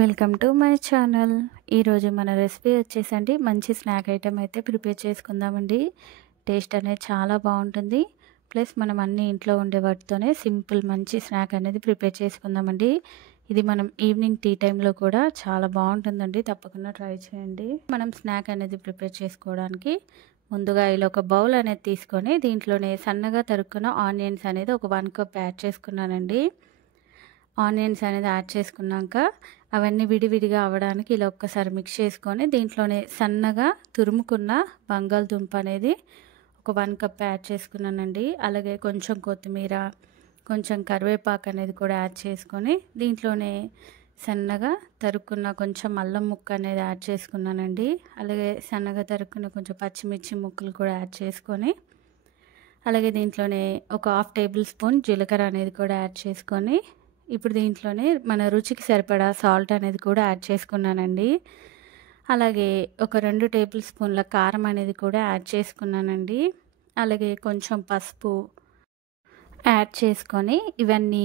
Welcome to my channel. ఈరోజు మన recipe వచ్చేసండి మంచి స్నాక్ ఐటెం అయితే ప్రిపేర్ చేసుకుందామండి. టేస్ట్ అనేది చాలా బాగుంటుంది. ప్లస్ మనం అన్ని ఇంట్లో ఉండే వాటితోనే సింపుల్ మంచి స్నాక్ అనేది ప్రిపేర్ చేసుకుందామండి. ఇది మనం ఈవినింగ్ టీ టైంలో కూడా చాలా బాగుంటుందండి. తప్పకుండా ట్రై చేయండి. మనం స్నాక్ అనేది ప్రిపేర్ చేసుకోవడానికి ముందుగా ఇలా ఒక బౌల్ అనేది తీసుకొని దీంట్లోనే సన్నగా తరుక్కున్న ఆనియన్స్ అనేది ఒక 1 కప్ యాడ్ చేసుకున్నానండి. ఆనియన్స్ అనేది యాడ్ చేసుకున్నాక అవన్నీ విడివిడిగా అవ్వడానికి ఇలా ఒక్కసారి మిక్స్ చేసుకొని దీంట్లోనే సన్నగా తురుముకున్న బంగాళదుంప అనేది ఒక 1 కప్ యాడ్ చేసుకున్నానండి. అలాగే కొంచెం కొత్తిమీర, కొంచెం కరివేపాకు అనేది కూడా యాడ్ చేసుకొని దీంట్లోనే సన్నగా తరుక్కున్న కొంచెం అల్లం ముక్క అనేది యాడ్ చేసుకున్నానండి. అలాగే సన్నగా తరుక్కున్న కొంచెం పచ్చిమిర్చి ముక్కలు కూడా యాడ్ చేసుకొని అలాగే దీంట్లోనే ఒక 1/2 టేబుల్ స్పూన్ జీలకర్ర అనేది కూడా యాడ్ చేసుకొని ఇప్పుడు దీంట్లోనే మన రుచికి సరిపడా సాల్ట్ అనేది కూడా యాడ్ చేసుకున్నానండి. అలాగే ఒక 2 టేబుల్ స్పూన్ల కారం అనేది కూడా యాడ్ చేసుకున్నానండి. అలాగే కొంచెం పసుపు యాడ్ చేసుకొని ఇవన్నీ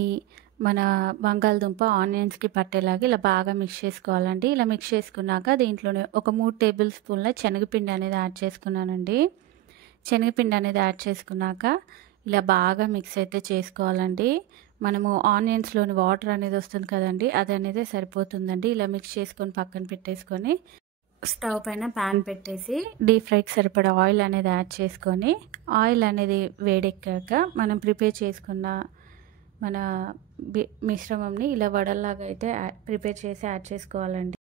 మన బంగాళదుంప ఆనియన్స్కి పట్టేలాగా ఇలా బాగా మిక్స్ చేసుకోవాలండి. ఇలా మిక్స్ చేసుకున్నాక దీంట్లోనే ఒక 3 టేబుల్ స్పూన్ల శనగపిండి అనేది యాడ్ చేసుకున్నానండి. శనగపిండి అనేది యాడ్ చేసుకున్నాక ఇలా బాగా మిక్స్ అయితే చేసుకోవాలండి. మనము ఆనియన్స్లోని వాటర్ అనేది వస్తుంది కదండి, అది అనేది సరిపోతుందండి. ఇలా మిక్స్ చేసుకొని పక్కన పెట్టేసుకొని స్టవ్ పైన ప్యాన్ పెట్టేసి డీప్ ఫ్రైకి సరిపడా ఆయిల్ అనేది యాడ్ చేసుకొని ఆయిల్ అనేది వేడెక్కాక మనం ప్రిపేర్ చేసుకున్న మన మిశ్రమంని ఇలా వడల్లాగా అయితే ప్రిపేర్ చేసి యాడ్ చేసుకోవాలండి.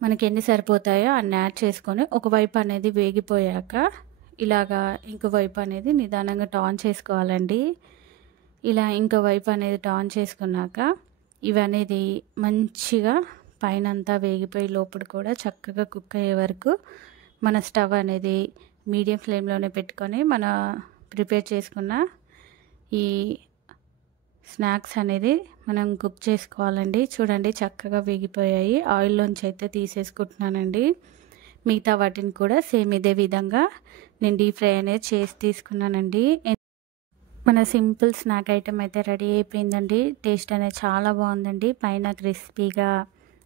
మనకి ఎన్ని సరిపోతాయో అన్ని యాడ్ చేసుకొని ఒకవైపు అనేది వేగిపోయాక ఇలాగా ఇంకో వైపు అనేది నిదానంగా టర్న్ చేసుకోవాలండి. ఇలా ఇంకో వైపు అనేది టర్న్ చేసుకున్నాక ఇవనేది మంచిగా పైన అంతా వేగిపోయి లోపల కూడా చక్కగా కుక్ అయ్యే వరకు మన స్టవ్ అనేది మీడియం ఫ్లేమ్లోనే పెట్టుకొని మన ప్రిపేర్ చేసుకున్న ఈ స్నాక్స్ అనేది మనం కుక్ చేసుకోవాలండి. చూడండి చక్కగా వేగిపోయాయి. ఆయిల్లోంచి అయితే తీసేసుకుంటున్నానండి. మిగతా వాటిని కూడా సేమ్ ఇదే విధంగా నేను డీప్ ఫ్రై అనేది చేసి తీసుకున్నానండి. మన సింపుల్ స్నాక్ ఐటెం అయితే రెడీ అయిపోయిందండి. టేస్ట్ అనేది చాలా బాగుందండి. పైన క్రిస్పీగా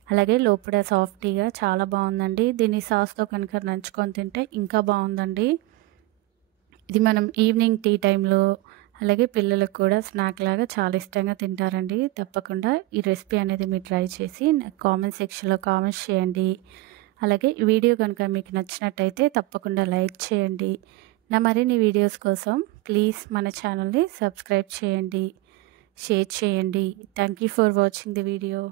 అలాగే లోపల సాఫ్టీగా చాలా బాగుందండి. దీన్ని సాస్తో కనుక నంచుకొని తింటే ఇంకా బాగుందండి. ఇది మనం ఈవినింగ్ టీ టైంలో అలాగే పిల్లలకు కూడా స్నాక్ లాగా చాలా ఇష్టంగా తింటారండి. తప్పకుండా ఈ రెసిపీ అనేది మీరు ట్రై చేసి నాకు కామెంట్ సెక్షన్లో కామెంట్స్ చేయండి. అలాగే ఈ వీడియో కనుక మీకు నచ్చినట్టయితే తప్పకుండా లైక్ చేయండి. నా మరిన్ని వీడియోస్ కోసం ప్లీజ్ మన ఛానల్ని సబ్స్క్రైబ్ చేయండి, షేర్ చేయండి. Thank you for watching the video.